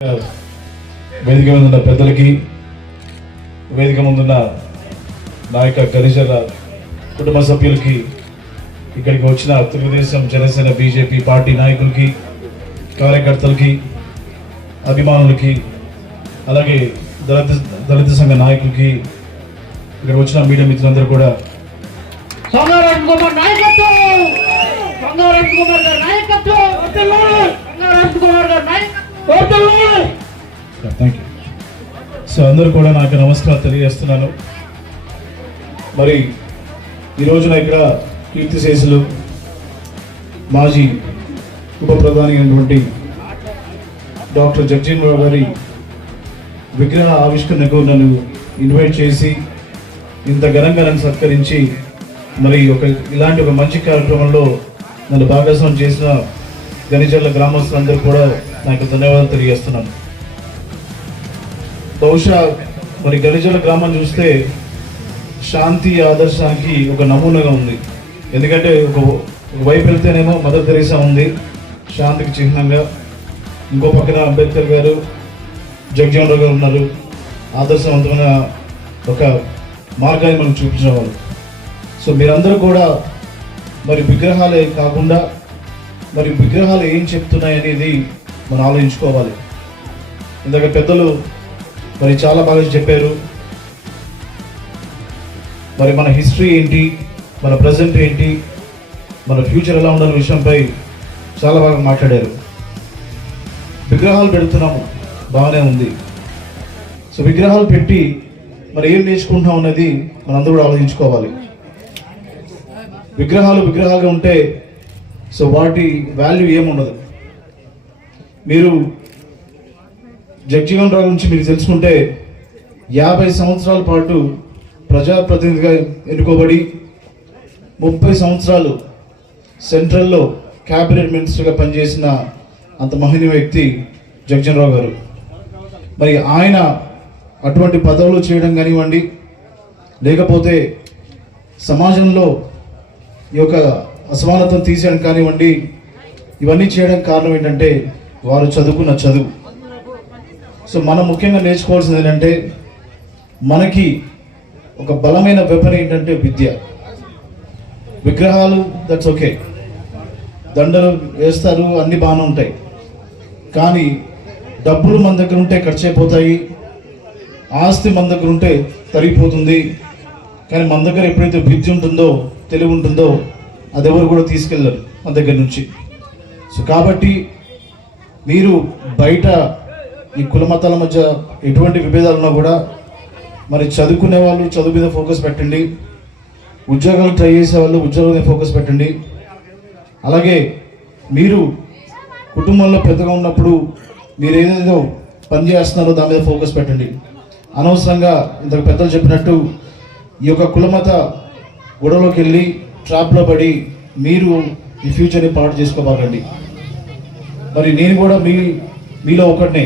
వేదిక మీద ఉన్న పెద్దలకి వేదిక ముందున్న నాయక గరిజల కుటుంబ సభ్యులకి ఇక్కడికి వచ్చిన తెలుగుదేశం జనసేన బీజేపీ పార్టీ నాయకులకి కార్యకర్తలకి అభిమానులకి అలాగే దళిత దళిత సంఘ నాయకులకి ఇక్కడ వచ్చిన మీడియా మిత్రులందరూ కూడా. సంగారెడ్డి కుమార్ నాయకత్వం! సంగారెడ్డి కుమార్ గారి సో అందరూ కూడా నాకు నమస్కారం తెలియజేస్తున్నాను. మరి ఈ రోజున ఇక్కడ కీర్తిశేషులు మాజీ ఉప ప్రధాని అయినటువంటి డాక్టర్ జగజీవరావు గారి విగ్రహ ఆవిష్కరణకు నన్ను ఇన్వైట్ చేసి ఇంత ఘనంగా నన్ను సత్కరించి మరి ఒక ఇలాంటి ఒక మంచి కార్యక్రమంలో నన్ను భాగస్వామ్యం చేసిన గనిజల్ల గ్రామస్తులందరూ కూడా నాకు ధన్యవాదాలు తెలియజేస్తున్నాను. బహుశా మరి గరిజల గ్రామం చూస్తే శాంతి ఆదర్శానికి ఒక నమూనాగా ఉంది. ఎందుకంటే ఒక వైపు వెళ్తేనేమో మదర్ తెరీసా ఉంది శాంతికి చిహ్నంగా. ఇంకో పక్కన అంబేద్కర్ గారు జగ్జీవన్ రావు గారు ఉన్నారు. ఆదర్శవంతమైన ఒక మార్గాన్ని మనం చూపించిన వాళ్ళు. సో మీరందరూ కూడా మరి విగ్రహాలే కాకుండా మరి విగ్రహాలు ఏం చెప్తున్నాయి అనేది మనం ఆలోచించుకోవాలి. ఇందాక పెద్దలు మరి చాలా బాగా చెప్పారు. మరి మన హిస్టరీ ఏంటి? మన ప్రజెంట్ ఏంటి? మన ఫ్యూచర్ ఎలా ఉండాలి విషయంపై చాలా బాగా మాట్లాడారు. విగ్రహాలు పెడుతున్నాము. బాగానే ఉంది. సో విగ్రహాలు పెట్టి మరి ఏం నేర్చుకుంటున్నాం అనేది మనందరూ కూడా ఆలోచించుకోవాలి. విగ్రహాలు విగ్రహాలుగా ఉంటే సో వాటి వాల్యూ ఏముండదు. మీరు జగజీవన్ రావు గురించి మీరు తెలుసుకుంటే యాభై సంవత్సరాల పాటు ప్రజాప్రతినిధిగా ఎన్నుకోబడి ముప్పై సంవత్సరాలు సెంట్రల్లో క్యాబినెట్ మినిస్టర్గా పనిచేసిన అంత మహనీయ వ్యక్తి జగ్జన్ రావు గారు. మరి ఆయన అటువంటి పదవులు చేయడం కానివ్వండి లేకపోతే సమాజంలో ఈ యొక్క అసమానతను తీసేయడం కానివ్వండి ఇవన్నీ చేయడానికి కారణం ఏంటంటే వారు చదువుకున్న చదువు. సో మనం ముఖ్యంగా నేర్చుకోవాల్సింది ఏంటంటే మనకి ఒక బలమైన వెపన్ ఏంటంటే విద్య. విగ్రహాలు దట్స్ ఓకే దండలు వేస్తారు అన్ని బాగానే ఉంటాయి. కానీ డబ్బులు మన దగ్గర ఉంటే ఖర్చు అయిపోతాయి ఆస్తి మన దగ్గర ఉంటే తరిగిపోతుంది. కానీ మన దగ్గర ఎప్పుడైతే విద్య ఉంటుందో తెలివి ఉంటుందో అది ఎవరు కూడా తీసుకెళ్ళరు మన దగ్గర నుంచి. సో కాబట్టి మీరు బయట ఈ కుల మతాల మధ్య ఎటువంటి విభేదాలు ఉన్నా కూడా మరి చదువుకునే వాళ్ళు చదువు మీద ఫోకస్ పెట్టండి. ఉద్యోగాలు ట్రై చేసే వాళ్ళు ఉద్యోగాల మీద ఫోకస్ పెట్టండి. అలాగే మీరు కుటుంబంలో పెద్దగా ఉన్నప్పుడు మీరు ఏదేదో పని చేస్తున్నారో దాని మీద ఫోకస్ పెట్టండి. అనవసరంగా ఇంతకు పెద్దలు చెప్పినట్టు ఈ యొక్క కులమత గొడవలోకి వెళ్ళి ట్రాప్లో పడి మీరు ఈ ఫ్యూచర్ని పాటు చేసుకోబాకండి మరి నేను కూడా మీ మీలో ఒకటినే